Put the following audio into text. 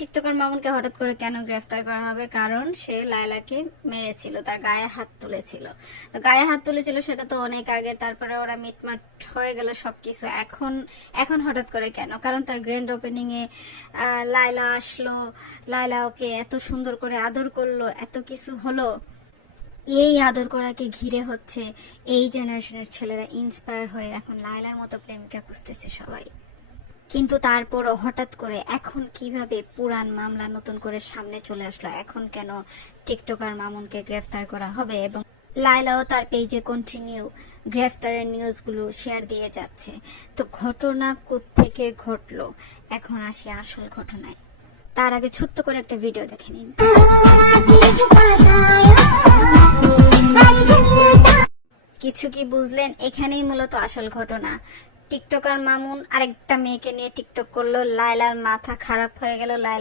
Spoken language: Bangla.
টিকটকার মামুনকে হঠাৎ করে কেন গ্রেফতার করা হবে? কারণ সে লায়লাকে মেরেছিল, তার গায়ে হাত তুলেছিল। তো গায়ে হাত তুলেছিল সেটা তো অনেক আগের, তারপরে ওরা মিটমাট হয়ে গেল সবকিছু। এখন এখন হঠাৎ করে কেন? কারণ তার গ্র্যান্ড ওপেনিং এ লায়লা আসলো, লায়লা ওকে এত সুন্দর করে আদর করলো, এত কিছু হলো। এই আদর করাকে ঘিরে হচ্ছে এই জেনারেশনের ছেলেরা ইন্সপায়ার হয়ে এখন লায়লার মতো প্রেমিকা খুঁজতেছে সবাই। কিন্তু তারপরও হঠাৎ করে এখন কিভাবে পুরান মামলা নতুন করে সামনে চলে আসলো? এখন কেন টিকটকার মামুনকে গ্রেফতার করা হবে? এবং লায়লাও তার পেজে কন্টিনিউ গ্রেফতারের নিউজগুলো শেয়ার দিয়ে যাচ্ছে। তো ঘটনা কোত্থেকে ঘটলো? এখন আসি আসল ঘটনায়। তার আগে ছোট্ট করে একটা ভিডিও দেখে নিন। কিছু কি বুঝলেন? এখানেই মূলত আসল ঘটনা। টিকটকার মামুন আরেকটা মেয়েকে নিয়ে টিকটক করলো, লায়লার মাথা খারাপ হয়ে গেল। লায়লা